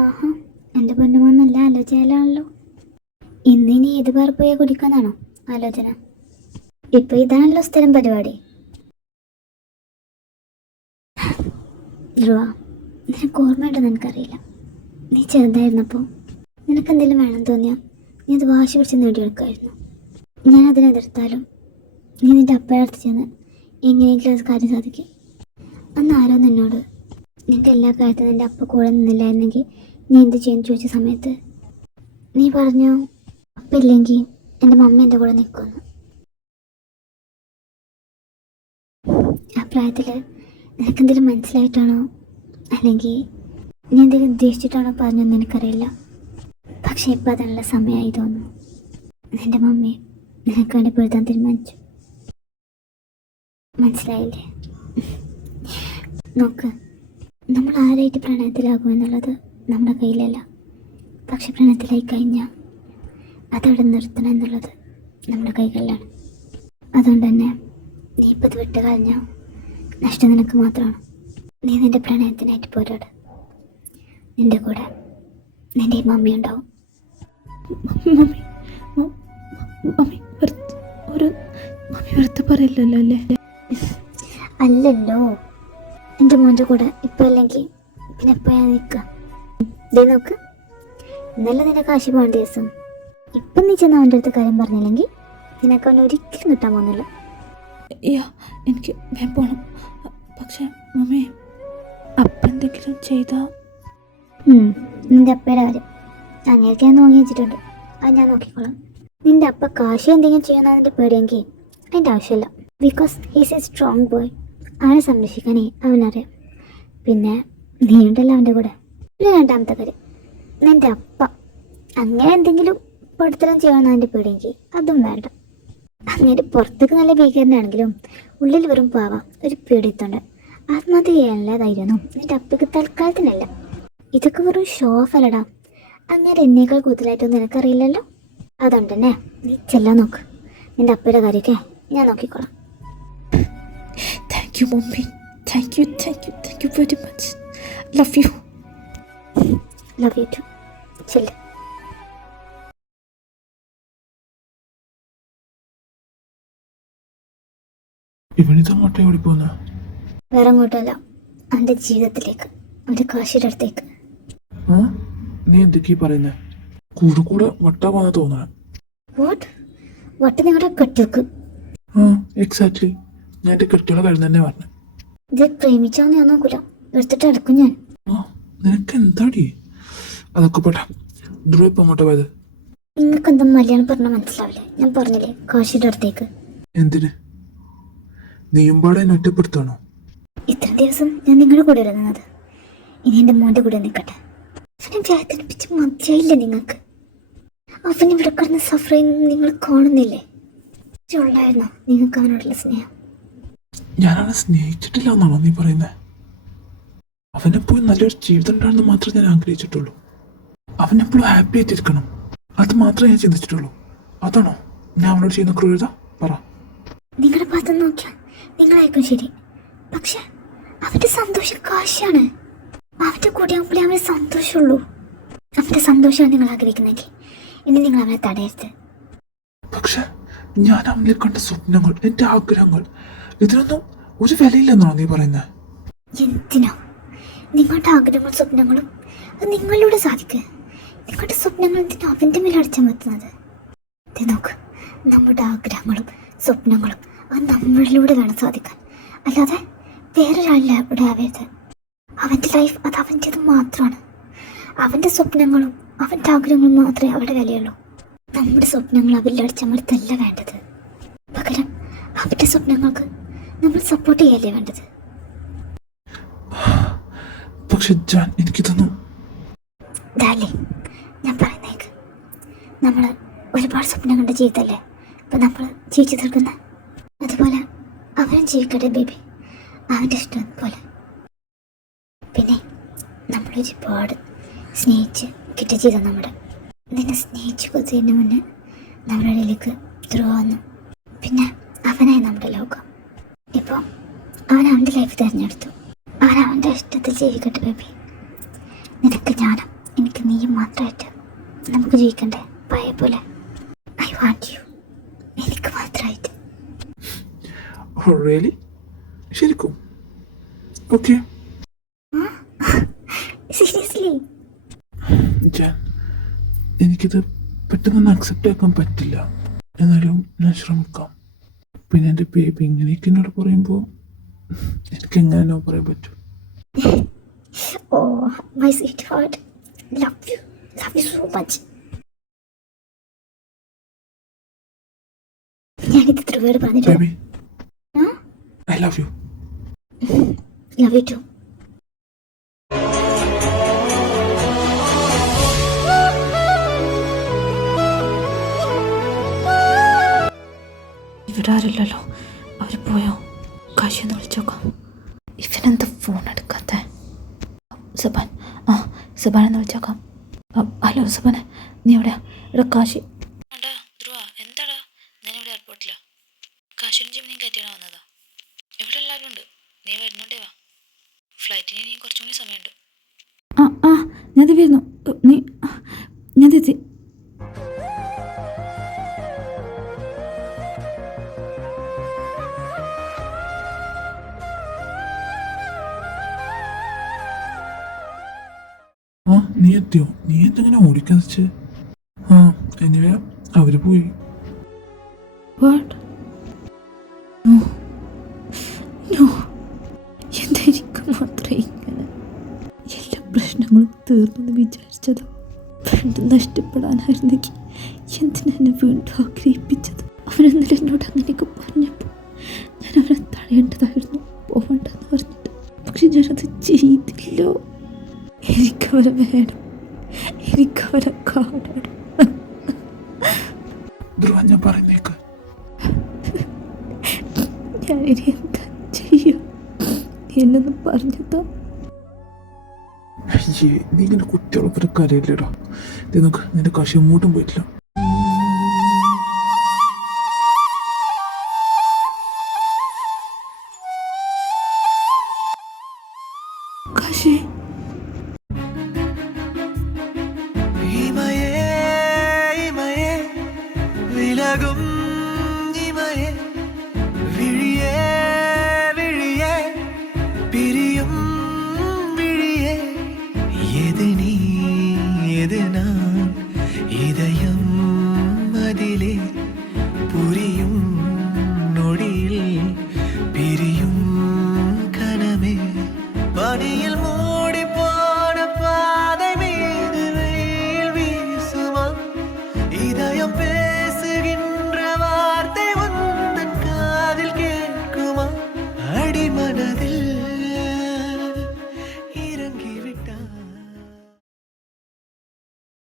ആഹാ, എൻ്റെ പൊന്നുമോൻ നല്ല ആലോചനയിലാണല്ലോ. ഇന്നിനി ഏത് ബാർ പോയാൽ കുടിക്കാനാണോ ആലോചന? ഇപ്പൊ ഇതാണല്ലോ സ്ഥിരം പരിപാടി. ധ്രുവ, നിനക്ക് ഓർമ്മയുണ്ടെന്ന് എനിക്കറിയില്ല. നീ ചെറുതായിരുന്നപ്പോൾ നിനക്കെന്തെങ്കിലും വേണം തോന്നിയാൽ നീ അത് വാശി പിടിച്ച് നേടിയെടുക്കുമായിരുന്നു. ഞാൻ അതിനെതിർത്താലും നീ നിൻ്റെ അപ്പയുടെ അടുത്ത് ചെന്ന് എങ്ങനെയെങ്കിലും അത് കാര്യം സാധിക്കും. അന്ന് ആരോ നിന്നോട് നിൻ്റെ എല്ലാ കാര്യത്തിനും നിൻ്റെ അപ്പ കൂടെ നിന്നില്ലായിരുന്നെങ്കിൽ നീ എന്ത് ചെയ്യുമെന്ന് ചോദിച്ച സമയത്ത് നീ പറഞ്ഞു, അപ്പ ഇല്ലെങ്കിൽ എൻ്റെ മമ്മി എൻ്റെ കൂടെ നിൽക്കുമെന്ന്. ആ പ്രായത്തിൽ നിനക്കെന്തെങ്കിലും മനസ്സിലായിട്ടാണോ അല്ലെങ്കിൽ നീ എന്തെങ്കിലും ഉദ്ദേശിച്ചിട്ടാണോ പറഞ്ഞതെന്ന് എനിക്കറിയില്ല. പക്ഷെ ഇപ്പം അതിനുള്ള സമയമായി തോന്നുന്നു. നിൻ്റെ മമ്മി നിനക്ക് വേണ്ടി പൊരുത്താൻ തീരുമാനിച്ചു. മനസ്സിലായില്ലേ? നോക്ക്, നമ്മൾ ആരായിട്ട് പ്രണയത്തിലാകുമെന്നുള്ളത് നമ്മുടെ കയ്യിലല്ല. പക്ഷെ പ്രണയത്തിലായി കഴിഞ്ഞാൽ അതവിടെ നിർത്തണം എന്നുള്ളത് നമ്മുടെ കൈകളിലാണ്. അതുകൊണ്ട് തന്നെ നീ ഇപ്പം ഇത് വിട്ട് കളഞ്ഞാൽ നഷ്ടം നിനക്ക് മാത്രമാണ്. നീ നിൻ്റെ പ്രണയത്തിനായിട്ട് പോരാട്. നിൻ്റെ കൂടെ നിൻ്റെ ഈ മമ്മി ഉണ്ടാവും. മമ്മി വെറുതെ പറയില്ലല്ലോ അല്ലേ? അല്ലല്ലോ, എൻ്റെ മോൻ്റെ കൂടെ ഇപ്പം അല്ലെങ്കിൽ പിന്നെ എപ്പോൾ ഞാൻ നിൽക്കുക. ഇതേ നോക്ക്, ഇന്നലെ നിന്റെ കാശി പോകേണ്ട ദിവസം ഇപ്പം നീ ചെന്ന് അവൻ്റെ അടുത്ത് കാര്യം പറഞ്ഞില്ലെങ്കിൽ നിനക്ക് അവനെ ഒരിക്കലും കിട്ടാൻ പോകുന്നില്ല. എനിക്ക് ഞാൻ പോകണം. പക്ഷെ മമ്മി, അപ്പം എന്തെങ്കിലും ചെയ്താ? നിൻ്റെ അപ്പയുടെ കാര്യം അങ്ങനെയൊക്കെ ഞാൻ നോക്കി വെച്ചിട്ടുണ്ട്. അത് ഞാൻ നോക്കിക്കോളാം. നിൻ്റെ അപ്പ കാശി എന്തെങ്കിലും ചെയ്യുന്നതാണ് നിൻ്റെ പേടിയെങ്കിൽ അതിൻ്റെ ആവശ്യമില്ല. Because he's A strong boy. അവനെ സംരക്ഷിക്കാനേ അവനറിയാം. പിന്നെ നീ ഉണ്ടല്ലോ അവൻ്റെ കൂടെ. പിന്നെ രണ്ടാമത്തെ കാര്യം, നിൻ്റെ അപ്പ അങ്ങനെ എന്തെങ്കിലും പഠിത്തരം ചെയ്യണമെന്ന് അതിൻ്റെ പേടിയെങ്കിൽ അതും വേണ്ട. അങ്ങനെ പുറത്തേക്ക് നല്ല ഭീകരനാണെങ്കിലും ഉള്ളിൽ വെറും പാവ ഒരു പേടിത്തുണ്ട്. ആത്മഹത്യ ചെയ്യാനുള്ള ധൈര്യമൊന്നും നിൻ്റെ അപ്പയ്ക്ക് തൽക്കാലത്തിനല്ല. ഇതൊക്കെ വെറും ഷോ ഓഫ് അല്ലടാ. അങ്ങനെ എന്നേക്കാൾ കൂടുതലായിട്ടൊന്നും നിനക്കറിയില്ലല്ലോ. അതുകൊണ്ട് തന്നെ നീ ചെല്ലാൻ നോക്ക്. നിൻ്റെ അപ്പയുടെ കാര്യമൊക്കെ ഞാൻ നോക്കിക്കോളാം. Thank you mummy. Thank you very much. Love you too. ചെല്ല്. ഇവനിതങ്ങോട്ടേ ഓടിപ്പോന്ന? വേറെ അങ്ങോട്ടല്ല, അവൻ്റെ ജീവിതത്തിലേക്ക്, അവൻ്റെ കാശിയുടെ അടുത്തേക്ക്. നീ എന്തൊക്കെയാ പറയുന്നേ? കൂടെ കൂടെ വട്ടാ പോന്ന തോന്നണ. വട്ട് നിങ്ങളുടെ കെട്ടിർക്ക്. എക്സാക്ട്ലി. ഞാൻ എൻ്റെ കെട്ടിയുള്ള കാര്യം തന്നെ പറഞ്ഞു. ഇത് പ്രേമിച്ചാന്ന് ഞാൻ നോക്കൂല, എടുത്തിട്ട് എടുക്കും ഞാൻ. നിനക്ക് എന്താടി? അതൊക്കെ പോട്ടെ. ധ്രുവ ഇപ്പം അങ്ങോട്ട് പോയത്? നിങ്ങൾക്ക് എന്താ മലയാളം പറഞ്ഞാൽ മനസ്സിലാവില്ലേ? ഞാൻ പറഞ്ഞില്ലേ കാശിയുടെ അടുത്തേക്ക്. എന്തിന്? നീയും പാടെ എന്നെ ഒറ്റപ്പെടുത്താണോ? ഇത്ര ദിവസം ഞാൻ നിങ്ങളുടെ കൂടെ ഇരുന്നത്, ഇനി എൻ്റെ മോൻ്റെ കൂടെ നിൽക്കട്ടെ. അവനെ വേദനിപ്പിച്ച് മതിയായില്ലേ നിങ്ങൾക്ക്? അവൻ ഇവിടെ കിടന്ന് സഫർ ചെയ്യുന്നത് നിങ്ങൾ കാണുന്നില്ലേ? ഉള്ളായിരുന്നോ നിങ്ങൾക്ക് അവനോടുള്ള സ്നേഹം? ഞാനവനെ സ്നേഹിച്ചിട്ടില്ല എന്നാണോ നീ പറയുന്നത്? അവനെപ്പോഴും നല്ലൊരു ജീവിതം ഉണ്ടാണെന്ന് മാത്രമേ ഞാൻ ആഗ്രഹിച്ചിട്ടുള്ളൂ. അവനെപ്പോഴും ഹാപ്പി ആയിട്ടിരിക്കണം, അത് മാത്രമേ ഞാൻ ചിന്തിച്ചിട്ടുള്ളൂ. അതാണോ ഞാൻ അവനോട് ചെയ്യുന്ന ക്രൂരത? പറ. നിങ്ങളുടെ ഭാഗത്ത് നോക്കിയാൽ നിങ്ങളായിരിക്കും ശരി, പക്ഷെ അവൻ്റെ സന്തോഷം കാശാണ്. അവൻ്റെ കൂടെ ആകുമ്പോഴേ അവന് സന്തോഷമുള്ളൂ. അവൻ്റെ സന്തോഷമാണ് നിങ്ങൾ ആഗ്രഹിക്കുന്നെങ്കിൽ ഇനി നിങ്ങൾ അവനെ തടയരുത്. പക്ഷെ ഞാൻ അവനിൽ കണ്ട സ്വപ്നങ്ങൾ, എൻ്റെ ആഗ്രഹങ്ങൾ, ഇതിനൊന്നും ഒരു വിലയില്ലെന്നാണോ നീ പറയുന്നത്? എന്തിനോ നിങ്ങളുടെ ആഗ്രഹങ്ങളും സ്വപ്നങ്ങളും അത് നിങ്ങളിലൂടെ സാധിക്കുക. നിങ്ങളുടെ സ്വപ്നങ്ങൾ എന്തിനാ അവൻ്റെ മേലെ അടിച്ചമർത്തുന്നത്? ഇത് നോക്ക്, നമ്മുടെ ആഗ്രഹങ്ങളും സ്വപ്നങ്ങളും അത് നമ്മളിലൂടെ വേണം സാധിക്കാൻ, അല്ലാതെ വേറൊരാളിലൂടെ ആവരുത്. അവൻ്റെ ലൈഫ് അത് അവൻ്റേത് മാത്രമാണ്. അവൻ്റെ സ്വപ്നങ്ങളും അവൻ്റെ ആഗ്രഹങ്ങളും മാത്രമേ അവിടെ വിലയുള്ളൂ. നമ്മുടെ സ്വപ്നങ്ങൾ അവരിൽ അടിച്ചമർത്തല്ല വേണ്ടത്. പകരം അവൻ്റെ സ്വപ്നങ്ങൾക്ക് നമ്മൾ സപ്പോർട്ട് ചെയ്യല്ലേ വേണ്ടത്. പക്ഷെ എനിക്കിതൊന്നും ഞാൻ പറയുന്നേക്ക്, നമ്മൾ ഒരുപാട് സ്വപ്നം കണ്ട ജീവിതമല്ലേ ഇപ്പം നമ്മൾ ജീവിച്ചു തീർക്കുന്നത്. അതുപോലെ അവനും ജീവിക്കട്ടെ ബേബി, അവൻ്റെ ഇഷ്ടം പോലെ. പിന്നെ നമ്മൾ ഒരുപാട് സ്നേഹിച്ച് കിട്ടിയ ജീവിതം നമ്മുടെ. നിന്നെ സ്നേഹിച്ച് കൊതിന് മുന്നേ നമ്മുടെ ഇടയിലേക്ക് ധ്രുവ വന്നു. പിന്നെ അവനായി നമ്മുടെ ലോകം. ഇപ്പോൾ അവൻ അവൻ്റെ ലൈഫ് തിരഞ്ഞെടുത്തു. അവൻ അവൻ്റെ ഇഷ്ടത്തിൽ ജീവിക്കട്ടെ ബേബി. നിനക്ക് ജ്ഞാനം, എനിക്ക് നീ മാത്രമായിട്ട് നമുക്ക് ജീവിക്കണ്ടേ പഴയ പോലെ. ഐ വാണ്ട് യു, എനിക്ക് മാത്രമായിട്ട്. Oh really? ശരിക്കും? ഓക്കെ. സീരിയസ്ലി? ജാൻ, എനിക്കിത് പെട്ടെന്ന് അക്സെപ്റ്റ് ആക്കാൻ പറ്റില്ല. എന്നാലും ഞാൻ ശ്രമിക്കാം. പിന്നെ എൻ്റെ ബേബി ഇങ്ങനെയൊക്കെ എന്നോട് പറയുമ്പോൾ എനിക്ക് എങ്ങനെയോ പറയാൻ പറ്റും. Oh my sweetheart, love you so much. ഞാനിത് ഇത്ര പേര് പറഞ്ഞിട്ടുണ്ട്. Baby, I love you. Love you too. ഇവിടെ ആരില്ലല്ലോ, അവർ പോയോ? കാശിയൊന്ന് വിളിച്ചോക്കാം. ഇവനെന്താ ഫോൺ എടുക്കാത്ത? സബാൻ, സബാനെന്ന് വിളിച്ചോക്കാം. ഹലോ സബാനെ, നീ എവിടെയാ? ഇവിടെ കാശി. ധ്രുവ, എന്താടാ? ഞാനിവിടെ എയർപോർട്ടിലാ. കാശിനും ജിമിനെയും കയറ്റിയാണ് വന്നതാ. ഇവിടെ എല്ലാവരും ഉണ്ട്, നീ വരുന്നുണ്ടേ വാ. ഫ്ലൈറ്റിന് ഇനി കുറച്ചും കൂടി സമയമുണ്ട്. ഞാൻ വരുന്നു. ഞാൻ എത്തി. നീ എത്തിയോ? നീ എന്തെങ്ങനെ ഓടിക്കാന്ന് വെച്ച്? എനിവേ അവര് പോയി. എന്തായിരിക്കും മാത്രമേ ഇങ്ങനെ? എല്ലാ പ്രശ്നങ്ങളും തീർന്നെന്ന് വിചാരിച്ചതോ? വീണ്ടും നഷ്ടപ്പെടാനായിരുന്നെങ്കിൽ എന്തിനെന്നെ വീണ്ടും ആഗ്രഹിപ്പിച്ചത്? അവരെന്നല്ല എന്നോട് അങ്ങനെയൊക്കെ പറഞ്ഞപ്പോൾ ഞാൻ അവരെ തടയേണ്ടതായിരുന്നു, പോകണ്ടെന്ന് പറഞ്ഞിട്ട്. പക്ഷെ ഞാനത് ചെയ്തില്ലോ. എനിക്കവരെ വേണം, എനിക്കവരെ കാണണം. ധ്രുവ, ഞാൻ പറയുന്നേക്ക്. ഞാനിനി എന്താ ചെയ്യും? നീ എന്നൊന്ന് പറഞ്ഞതാ. അയ്യേ, നീ ഇങ്ങനെ കുട്ടികളൊപ്പം കരയില്ലടാ. ഇത് നോക്ക്, നിന്റെ കാശി എങ്ങോട്ടും പോയിട്ടില്ല. കാശി, വിലകും ഇമയെ വിഴിയേ വിഴിയേ പിരിയും വിഴിയേ എത് നീ എത് ഞാൻ ഇதை